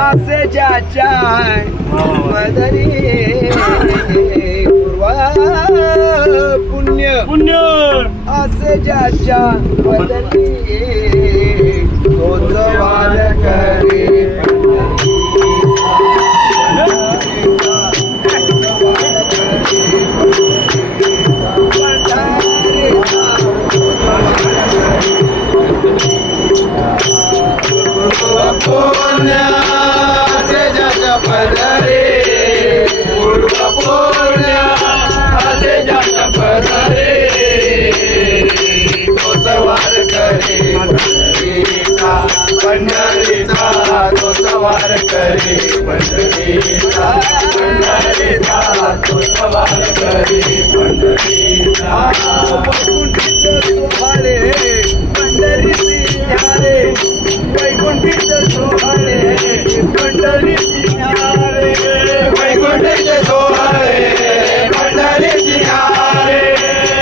असे ज्याच्या मदरी पुण्य पुण्य असे ज्याच्या मदरी तोच वाद करे पुण्य असे ज्याच्या पदरी पूर्व पुण्य असे ज्याच्या पदरी तोच वार करे पंढरीचा पंढरीचा तोच वार करे पंढरीचा पंढरीचा तोच वार करे पंढरीचा सोहळे पंढरीची न्यारे वैकुंठीचे सोहळे पंढरीची न्यारे वैकुंठीचे सोहळे पंढरीची न्यारे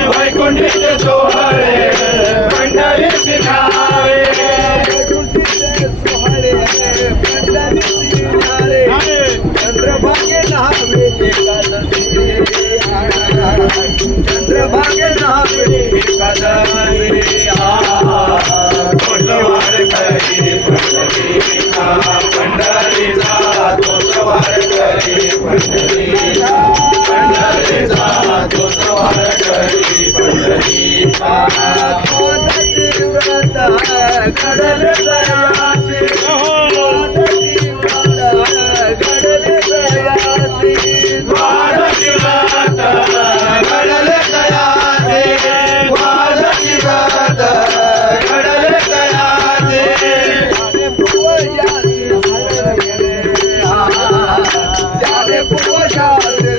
वैकुंठीचे सोहळे पंढरीची न्यारे वैकुंठीचे सोहळे पंढरीची न्यारे चंद्रभागे नावे एकादशी चंद्रभागे नावे एकादशी तोच करे पंढरीचा पंढरीचा तोच वार करे पंढरीचा पंढरीचा तोच वार करे पंढरीचा मोदची व्रत घडले दयासी मोदची व्रत घडले दयासी मोदची व्रत घडले दयासी मोदची व्रत घडले दयासी जाने पूजासी जाने पूजासी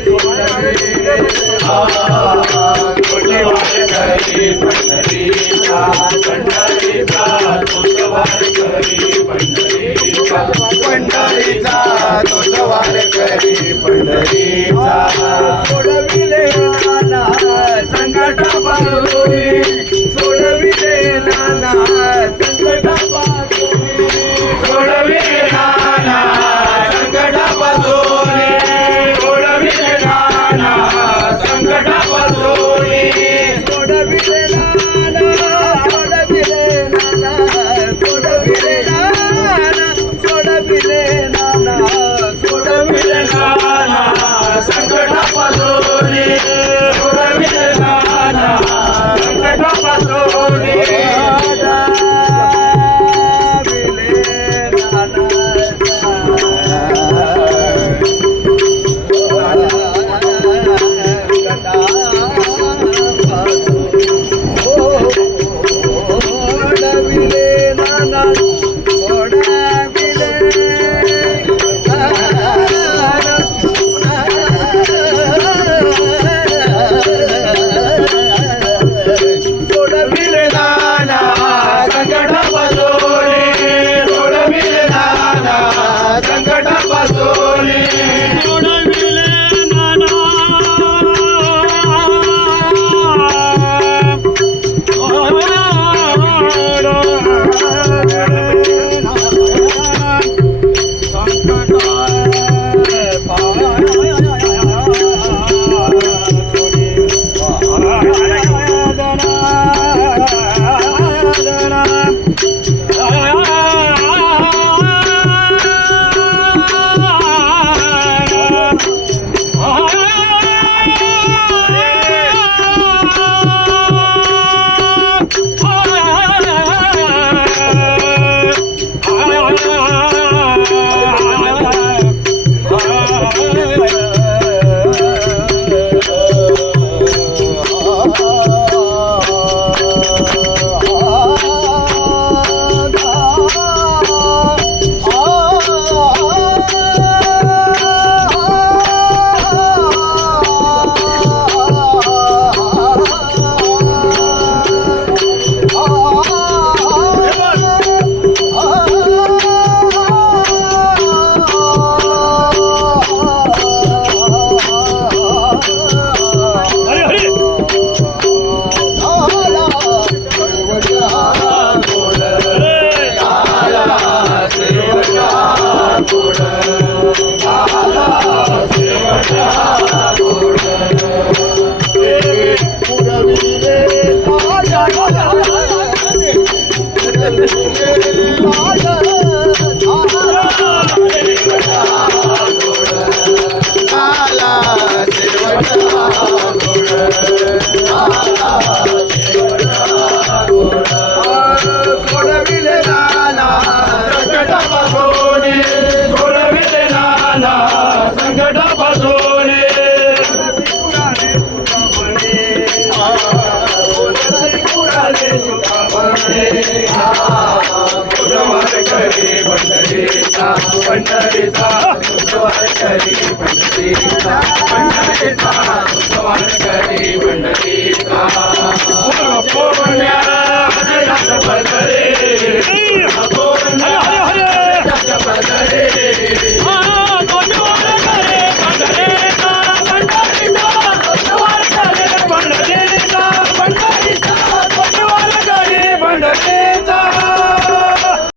तोच वार करे पंढरीचा पंढरीचा तोच वार करे पंढरीचा पंढरीचा तोच वार करे पंढरीचा सोडविले नाना संकटापासून सोडविले नाना संकटापासून सोडविले नाना संकटापासून सोडविले नाना संकटापासून सोडविले नाना सोडविले नाना सोडविले नाना सोडविले नाना सोडविले नाना संकटापासून सोडविले नाना संकटापासून तुझवार करी पंढरीचा पंढरीचा तुझवार करी पंढरीचा पंढरीचा तुझवार करी पंढरीचा पुण्या हृदयात भरले